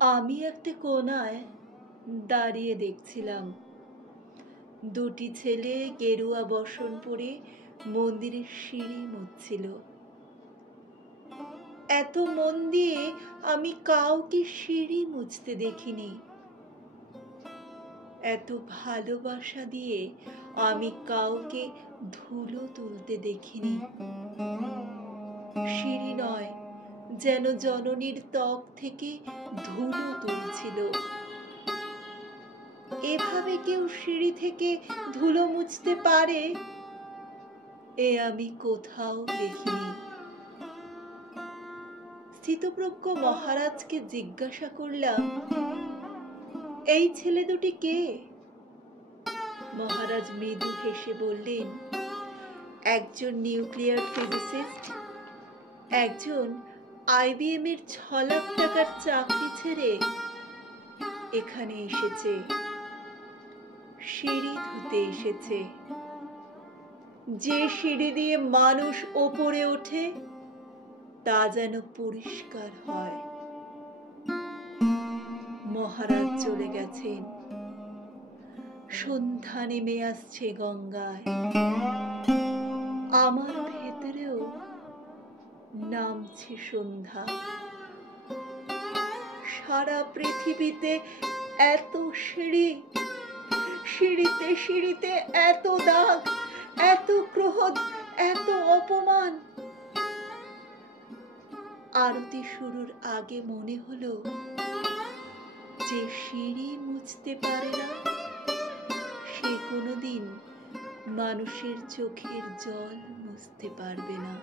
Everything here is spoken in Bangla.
আমি একটা কোণায় দাঁড়িয়ে দেখছিলাম দুটি ছেলে গেরুয়া বসন পরে মন্দিরের সিঁড়ি মুছছিল। এত মন দিয়ে আমি কাউকে সিঁড়ি মুছতে দেখিনি, এত ভালোবাসা দিয়ে আমি কাউকে ধুলো তুলতে দেখিনি। সিঁড়ি নয়, যেন জননীর ত্বক থেকে ধুলো তুলছিল। এভাবে কেউ সিঁড়ি থেকে ধুলো মুছতে পারে এ আমি কোথাও দেখিনি। স্থিতপ্রজ্ঞ মহারাজকে জিজ্ঞাসা করলাম, এই ছেলে দুটি কে? মহারাজ মৃদু হেসে বললেন, একজন নিউক্লিয়ার ফিজিসিস্ট, একজন IBM এর 6 লাখ টাকার চাকরি ছেড়ে এখানে এসেছে, সিঁড়ি ধুতে এসেছে। যে সিঁড়ি দিয়ে মানুষ ওপরে ওঠে তা যেন পরিষ্কার হয়। মহারাজ চলে গেছেন, সন্ধ্যা নেমে আসছে গঙ্গায়। আমার ভেতরেও নামছে সন্ধ্যা। সারা পৃথিবীতে এত সিঁড়ি, সিঁড়িতে সিঁড়িতে এত দাগ, এত ক্রোধ, এত অপমান। আরতি শুরুর আগে মনে হলো, যে সিঁড়ি মুছতে পারে না সে কোনোদিন মানুষের চোখের জল মুছতে পারবে না।